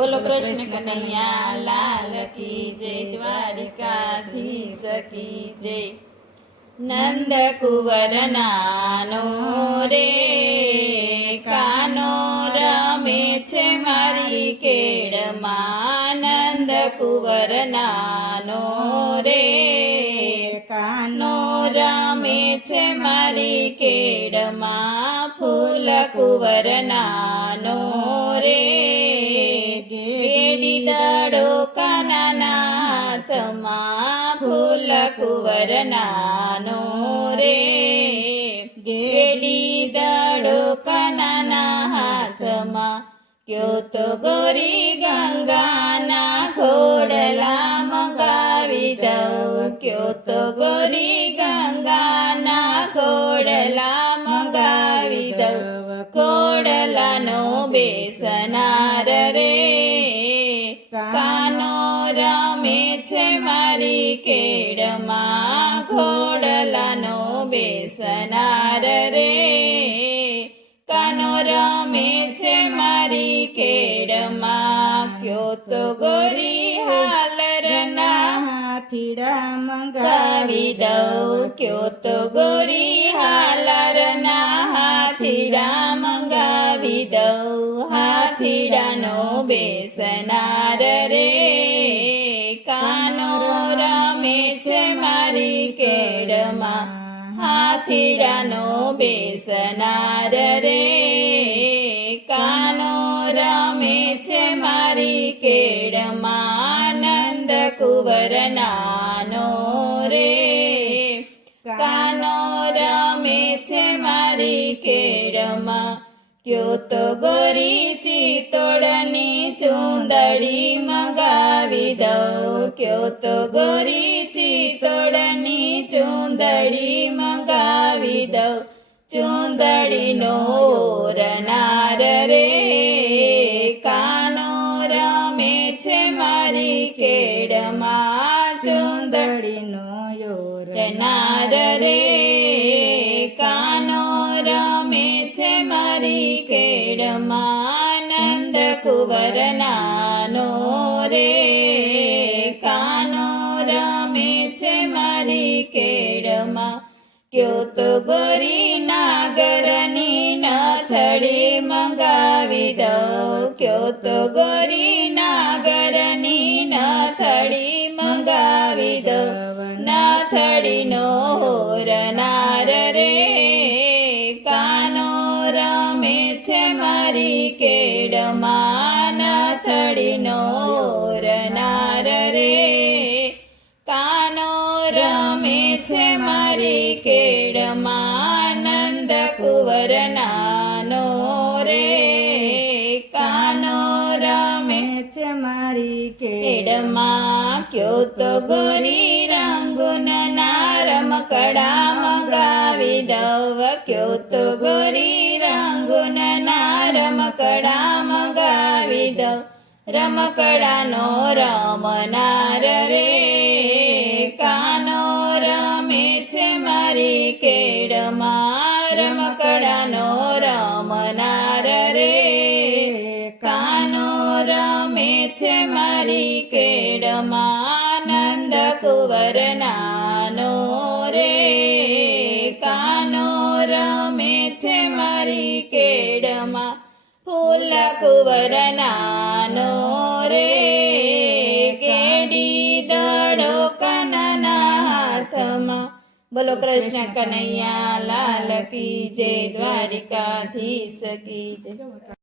बोलो कृष्ण कन्हैया लाल की जय, द्वारिकाधीश की जय। नंद कुंवर नानो रे कानो रमे छे मारी केड़मा। नंद कुंवर नानो रे कानो रमे छे मारी केड़मा। फूल कुंवर नानो रे गेडी दड़ो कानाना हाथमां। फूल कुंवर नानो रे गेडी दड़ो कानाना हाथमां। क्यों तो गोरी गंगाना घोड़ला मंगावी दऊं। क्यों तो गोरी गंगाना घोड़ला मंगावी दऊं। घोड़लानो बेसनार रे कानो रमे छे मारी केड़मा। घोड़लानो बेसनार रे कानो रमे छे मारी केड़मा। क्यों तो गोरी हालरना हाथीड़ा मंगावी दऊं। क्यों तो गोरी हालरना हाथीड़ा मंगावी दऊं। हाथीड़ानो बेसनार रे कानो रमे छे मारी केड़मा। हाथीड़ानो बेसनार रे कानो रमे छे मारी केड़मा। नंद कुंवर नानो रे कानो रमे छे मारी केड़मा। क्यों तो गोरी चितोड़नी चूंदड़ी मंगावी दऊं। क्यों तो गोरी चितोड़नी चूंदड़ी मंगावी दऊं। चूंदड़ी नो ओरनार रे कानो रमे छे मारी केड़मा। चूंदड़ी नो ओरनार रे कानो रमे छे मारी केड़मा। नंद कुंवर नानो रे कानो रमे छे मारी केड़मा। क्यों तो गोरी नागरनी नथड़ी मंगावी दऊं। क्यों तो गोरी नागरनी नथड़ी मंगावी दऊं। नथड़ी नो होरनार रे कानो रमे छे मारी केड़मा। नथड़ी नो होरनार रे कानो रमे छे मारी केड़मा। नंद कुंवर नानो रे कानो रमे छे मारी केड़मा। क्यों तो गोरी रंगूनना रमकड़ा मंगावी दऊं। क्यों तो गोरी रंगूनना रमकड़ा मंगावी दऊं। रमकड़ानो रमनार रे कानो रमे छे मारी केड़मा। रमकड़ानो रमनार रे कानो रमे छे मारी केड़मा। नंद कुंवर नानो रे कानो रमे छे मारी केड़मा। फूल कुंवर नानो रे गेडी दड़ो कानाना हाथमां। बोलो कृष्ण कन्हैया लाल की जय, द्वारिकाधीश की जय।